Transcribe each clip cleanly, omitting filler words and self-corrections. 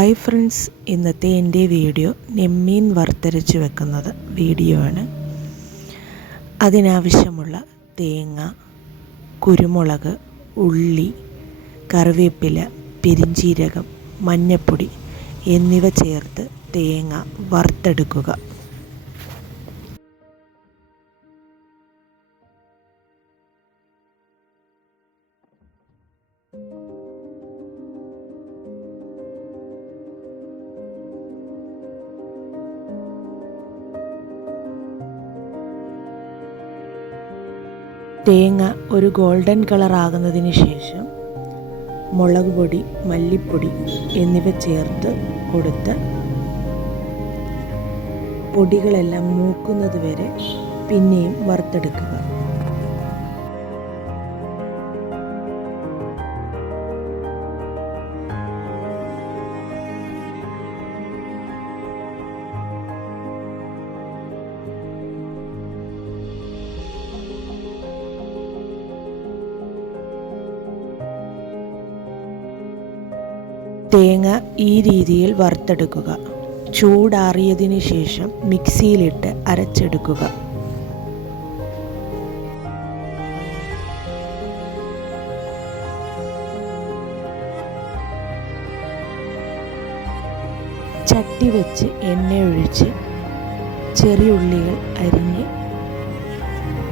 Hi friends, ഇന്നത്തെ എൻ്റെ video നെമ്മീൻ വറുത്തരച്ച് വെക്കുന്നത് വീഡിയോ ആണ്. അതിനാവശ്യമുള്ള തേങ്ങ, കുരുമുളക്, ഉള്ളി, കറിവേപ്പില, പെരിഞ്ചീരകം, മഞ്ഞൾപ്പൊടി എന്നിവ ചേർത്ത് തേങ്ങ വറുത്തെടുക്കുക. തേങ്ങ ഒരു ഗോൾഡൻ കളർ ആകുന്നതിന് ശേഷം മുളക് പൊടി, മല്ലിപ്പൊടി എന്നിവ ചേർത്ത് കൊടുത്ത് പൊടികളെല്ലാം മൂക്കുന്നത് വരെ പിന്നെയും വറുത്തെടുക്കുക. തേങ്ങ ഈ രീതിയിൽ വറുത്തെടുക്കുക. ചൂടാറിയതിന് ശേഷം മിക്സിയിലിട്ട് അരച്ചെടുക്കുക. ചട്ടി വെച്ച് എണ്ണ ഒഴിച്ച് ചെറിയ ഉള്ളികൾ അരിഞ്ഞ്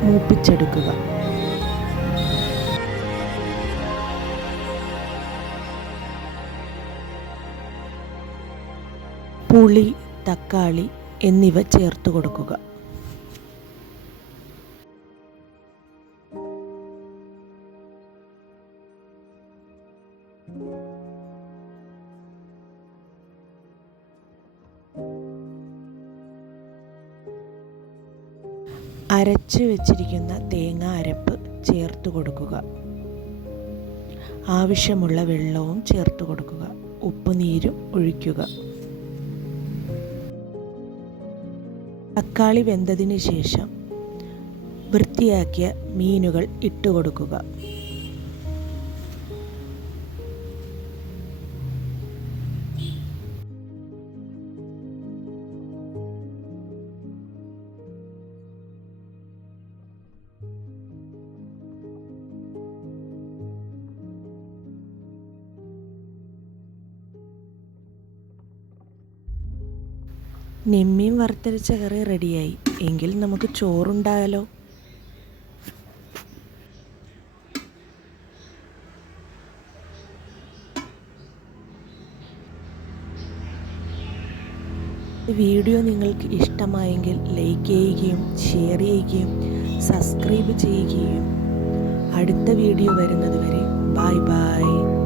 മൂപ്പിച്ചെടുക്കുക. പുളി, തക്കാളി എന്നിവ ചേർത്ത് കൊടുക്കുക. അരച്ച് വെച്ചിരിക്കുന്ന തേങ്ങ അരപ്പ് ചേർത്ത് കൊടുക്കുക. ആവശ്യമുള്ള വെള്ളവും ചേർത്ത് കൊടുക്കുക. ഉപ്പുനീരും ഒഴിക്കുക. തക്കാളി വെന്തതിന് ശേഷം വൃത്തിയാക്കിയ മീനുകൾ ഇട്ട് കൊടുക്കുക. നെമ്മീൻ വറുത്തരച്ച കറി റെഡിയായി. എങ്കിൽ നമുക്ക് ചോറുണ്ടായാലോ? വീഡിയോ നിങ്ങൾക്ക് ഇഷ്ടമായെങ്കിൽ ലൈക്ക് ചെയ്യുകയും ഷെയർ ചെയ്യുകയും സബ്സ്ക്രൈബ് ചെയ്യുകയും അടുത്ത വീഡിയോ വരുന്നത് വരെ ബൈ ബൈ.